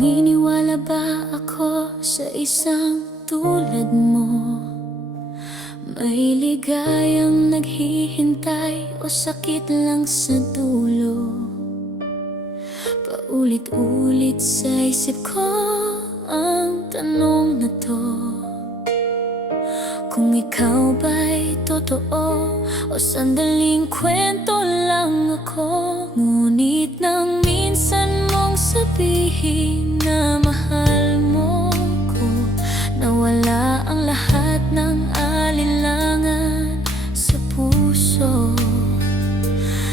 Maniniwala ba ako sa isang tulad mo? May ligayang naghihintay o sakit lang sa dulo? Paulit-ulit sa isip ko ang tanong na to. Kung ikaw ba'y totoo o sandaling kwento lang ako? Ngunit nang minsan mong sabihin na mahal mo ko, nawala ang lahat ng alinlangan sa puso.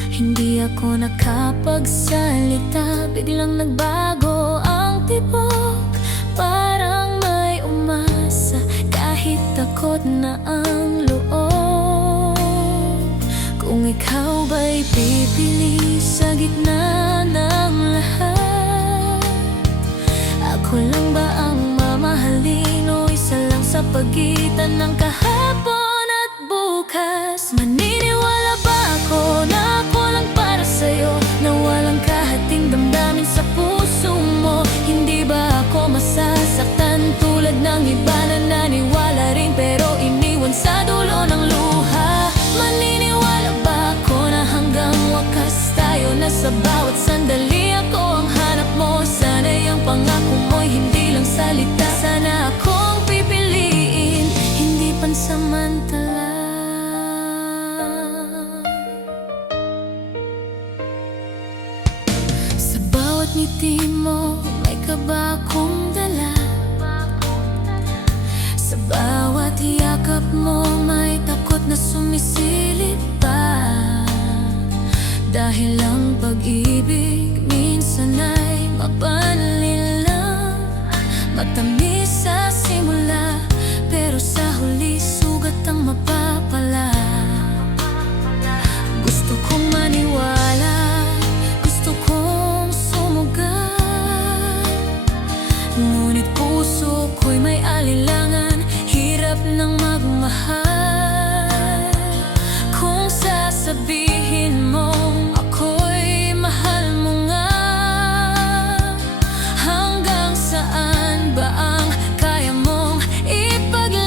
Hindi ako nakapagsalita, biglang nagbago ang tibok. Parang may umasa kahit takot na ang loob. Kung ikaw ba'y pipili sa gitna ng lahat, ako lang ba ang mamahalin o isa lang sa pagitan ng kahapon at bukas? Maniniwala ba ako na ako lang para sa'yo, na walang kahating damdamin sa puso mo? Hindi ba ako masasaktan tulad ng iba na naniwala rin pero iniwan sa dulo ng luha? Maniniwala ba ako na hanggang wakas tayo, na sa bawat sandali ako ang hanap mo? Sana'y ang pangako mo'y hindi lang salita. Sana akong pipiliin, hindi pansamantala. Sa bawat ngiti mo, may kaba akong dala. Sa bawat yakap mo, may takot na sumisilip pa. Dahil ang pag-ibig minsan ay mapanlin lang, matamis sa simula, pero sa huli sugat ang mapapala. Gusto kong maniwala, gusto kong sumugat, ngunit puso ko'y may alinlangan, hirap ng magmahal. Kung sasabihin mong ako'y mahal mo nga, hanggang saan ba ang kaya mong ipaglaban?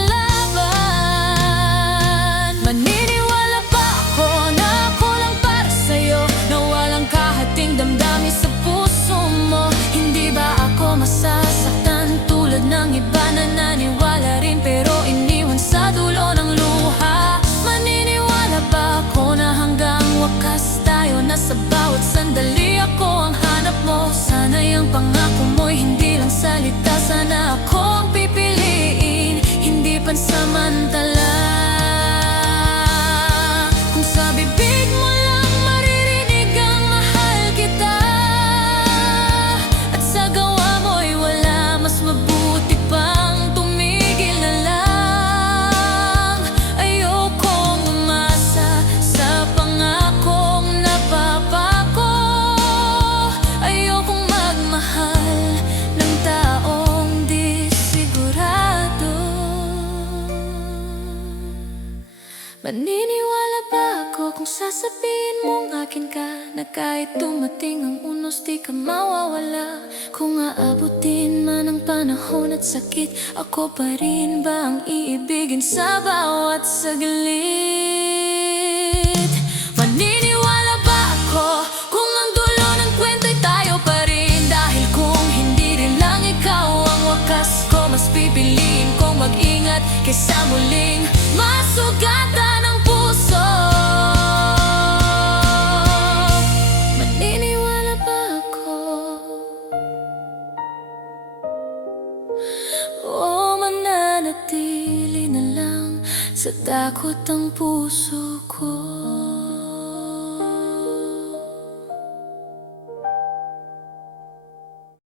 Maniniwala ba ako na ako lang para sa'yo, na walang kahating damdamin sa puso mo? Hindi ba ako masasaktan tulad ng iba na naniwala rin pero iniwan sa dulo ng luha? Maniniwala ba ako na hanggang wakas tayo, na sa bawat sandali ako ang hanap mo? Sana'y ang pangako mo'y hindi lang salita. Sana akong pipiliin, hindi pansamantala. Kung sa bibig mo lang maririnig ang mahal kita, at sa gawa mo'y wala, mas mabuti pang tumigil na lang. Ayokong umasa sa pangakong napapako. Ayokong magmahal ng taong di sigurado. Maniniwala ba ako kung sasabihin mong akin ka, na kahit dumating ang unos di ka mawawala? Kung aabutin man ang panahon at sakit, ako pa rin ba ang iibigin sa bawat saglit? Maniniwala ba ako kung ang dulo ng kwento'y tayo pa rin? Dahil kung hindi rin lang ikaw ang wakas ko, mas pipiliin kong mag-ingat kaysa muling masugatan ang puso. Maniniwala ba ako o mananatili na lang sa takot ang puso ko?